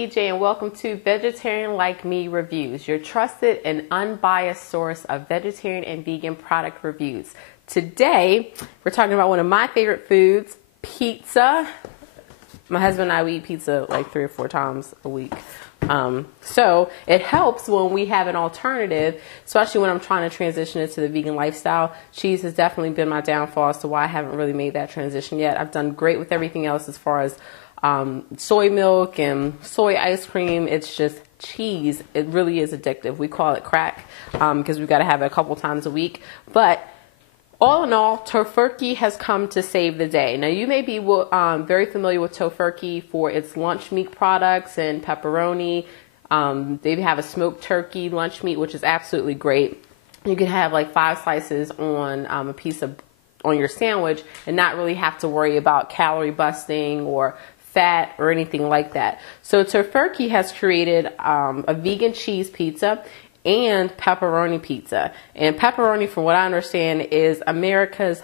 EJ and welcome to Vegetarian Like Me Reviews, your trusted and unbiased source of vegetarian and vegan product reviews. Today, we're talking about one of my favorite foods, pizza. My husband and I, we eat pizza like 3 or 4 times a week. So it helps when we have an alternative, especially when I'm trying to transition into the vegan lifestyle. Cheese has definitely been my downfall as to why I haven't really made that transition yet. I've done great with everything else as far as soy milk and soy ice cream. It's just cheese. It really is addictive. We call it crack because we've got to have it a couple times a week. But all in all, Tofurky has come to save the day. Now, you may be very familiar with Tofurky for its lunch meat products and pepperoni. They have a smoked turkey lunch meat, which is absolutely great. You can have like 5 slices on a piece of on your sandwich and not really have to worry about calorie busting or fat or anything like that. So Tofurky has created a vegan cheese pizza and pepperoni pizza. And pepperoni, from what I understand, is America's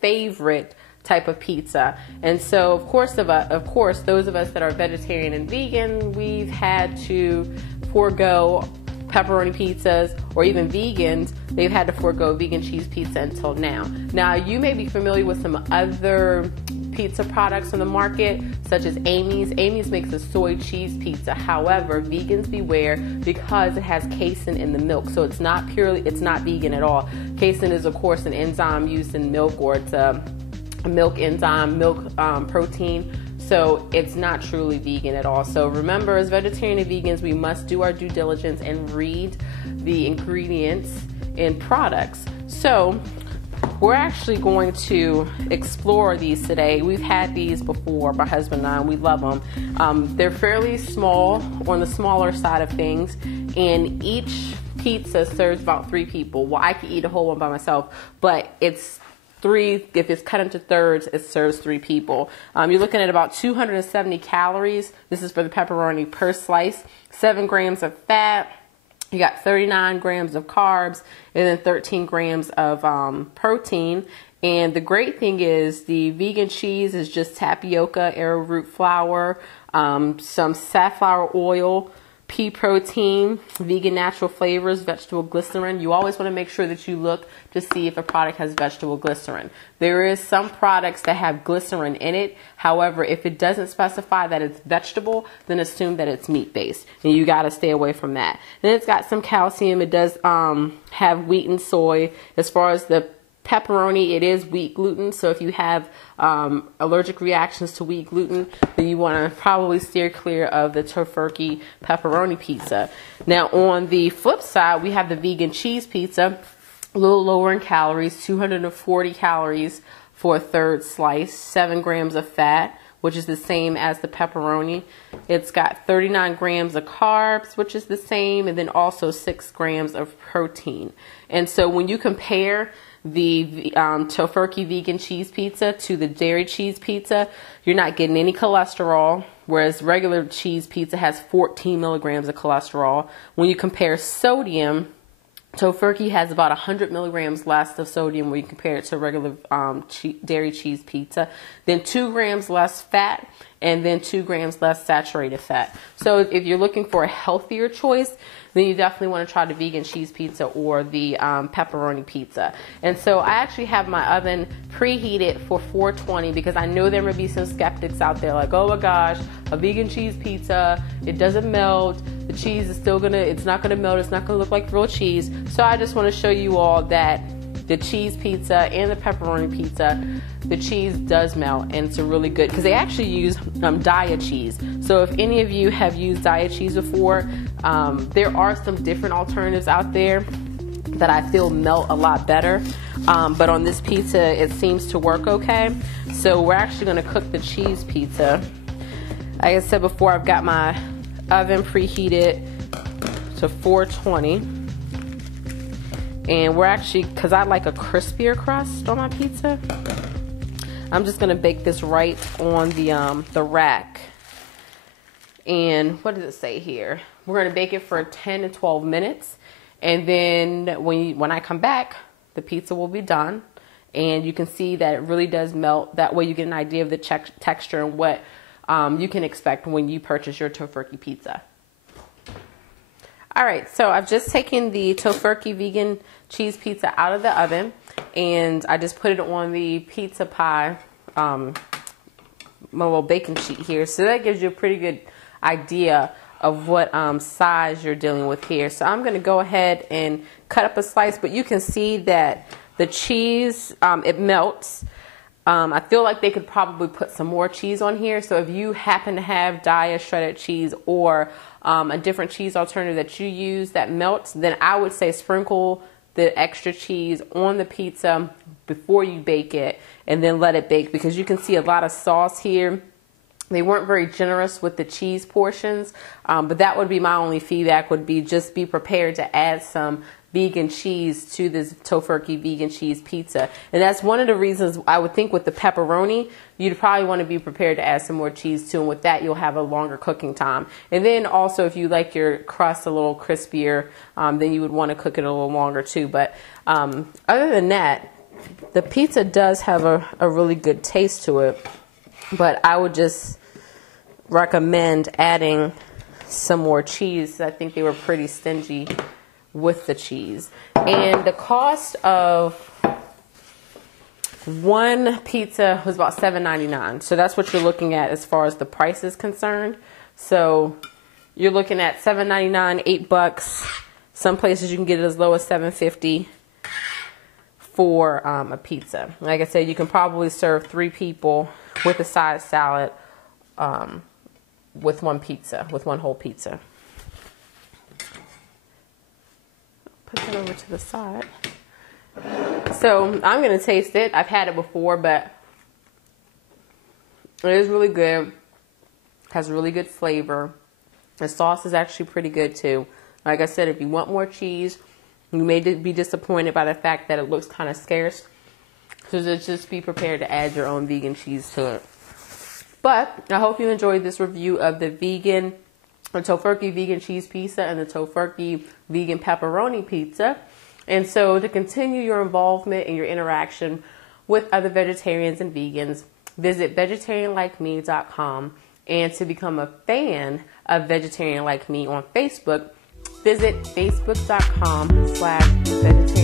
favorite type of pizza. And so, of course, those of us that are vegetarian and vegan, we've had to forego pepperoni pizzas, or even vegans, they've had to forego vegan cheese pizza until now. Now, you may be familiar with some other pizza products on the market, such as Amy's. Amy's makes a soy cheese pizza. However, vegans beware, because it has casein in the milk. So it's not vegan at all. Casein is, of course, an enzyme used in milk, or it's a milk enzyme, milk protein. So it's not truly vegan at all. So remember, as vegetarian and vegans, we must do our due diligence and read the ingredients in products. So we're actually going to explore these today. We've had these before, my husband and I, and we love them. They're fairly small, on the smaller side of things, and each pizza serves about 3 people. Well, I could eat a whole one by myself, but it's 3, if it's cut into thirds, it serves 3 people. You're looking at about 270 calories. This is for the pepperoni per slice, 7 grams of fat. You got 39 grams of carbs and then 13 grams of protein. And the great thing is the vegan cheese is just tapioca, arrowroot flour, some safflower oil, pea protein, vegan natural flavors, vegetable glycerin. You always want to make sure that you look to see if a product has vegetable glycerin. There is some products that have glycerin in it. However, if it doesn't specify that it's vegetable, then assume that it's meat-based, and you got to stay away from that. Then it's got some calcium. It does have wheat and soy. As far as the pepperoni, it is wheat gluten, so if you have allergic reactions to wheat gluten, then you want to probably steer clear of the Tofurky pepperoni pizza. Now, on the flip side, we have the vegan cheese pizza, a little lower in calories, 240 calories for a 3rd slice, 7 grams of fat, which is the same as the pepperoni. It's got 39 grams of carbs, which is the same, and then also 6 grams of protein. And so when you compare the Tofurky vegan cheese pizza to the dairy cheese pizza, you're not getting any cholesterol, whereas regular cheese pizza has 14 milligrams of cholesterol. When you compare sodium, Tofurky has about 100 milligrams less of sodium when you compare it to regular dairy cheese pizza, then 2 grams less fat, and then 2 grams less saturated fat. So if you're looking for a healthier choice, then you definitely want to try the vegan cheese pizza or the pepperoni pizza. And so I actually have my oven preheated for 420 because I know there may be some skeptics out there like, oh my gosh, a vegan cheese pizza, it doesn't melt, the cheese is still it's not gonna melt, it's not gonna look like real cheese. So I just want to show you all that the cheese pizza and the pepperoni pizza, the cheese does melt, and it's a really good, because they actually use Daiya cheese. So if any of you have used Daiya cheese before, there are some different alternatives out there that I feel melt a lot better. But on this pizza, it seems to work okay. So we're actually going to cook the cheese pizza. Like I said before, I've got my oven preheated to 420. And we're actually, because I like a crispier crust on my pizza, I'm just going to bake this right on the rack. And what does it say here? We're going to bake it for 10 to 12 minutes. And then when I come back, the pizza will be done. And you can see that it really does melt. That way you get an idea of the texture and what you can expect when you purchase your Tofurky pizza. All right, so I've just taken the Tofurky vegan cheese pizza out of the oven, and I just put it on the pizza pie, my little baking sheet here. So that gives you a pretty good idea of what size you're dealing with here. So I'm going to go ahead and cut up a slice, but you can see that the cheese, it melts. I feel like they could probably put some more cheese on here. So if you happen to have Daiya shredded cheese or a different cheese alternative that you use that melts, then I would say sprinkle the extra cheese on the pizza before you bake it and then let it bake, because you can see a lot of sauce here. They weren't very generous with the cheese portions, but that would be my only feedback, would be just be prepared to add some vegan cheese to this Tofurky vegan cheese pizza. And that's one of the reasons I would think with the pepperoni, you'd probably want to be prepared to add some more cheese too. And with that, you'll have a longer cooking time. And then also, if you like your crust a little crispier, then you would want to cook it a little longer too. But other than that, the pizza does have a really good taste to it. But I would just recommend adding some more cheese. I think they were pretty stingy with the cheese. And the cost of one pizza was about $7.99. So that's what you're looking at as far as the price is concerned. So you're looking at $7.99, $8. Some places you can get it as low as $7.50 for a pizza. Like I said, you can probably serve 3 people with a side salad with one pizza, with one whole pizza. Put that over to the side. So I'm going to taste it. I've had it before, but it is really good. Has really good flavor. The sauce is actually pretty good too. Like I said, if you want more cheese, you may be disappointed by the fact that it looks kind of scarce. So just be prepared to add your own vegan cheese to it. But I hope you enjoyed this review of the Tofurky vegan cheese pizza and the Tofurky vegan pepperoni pizza. And so to continue your involvement and your interaction with other vegetarians and vegans, visit vegetarianlikeme.com. And to become a fan of Vegetarian Like Me on Facebook, visit facebook.com/vegetarian.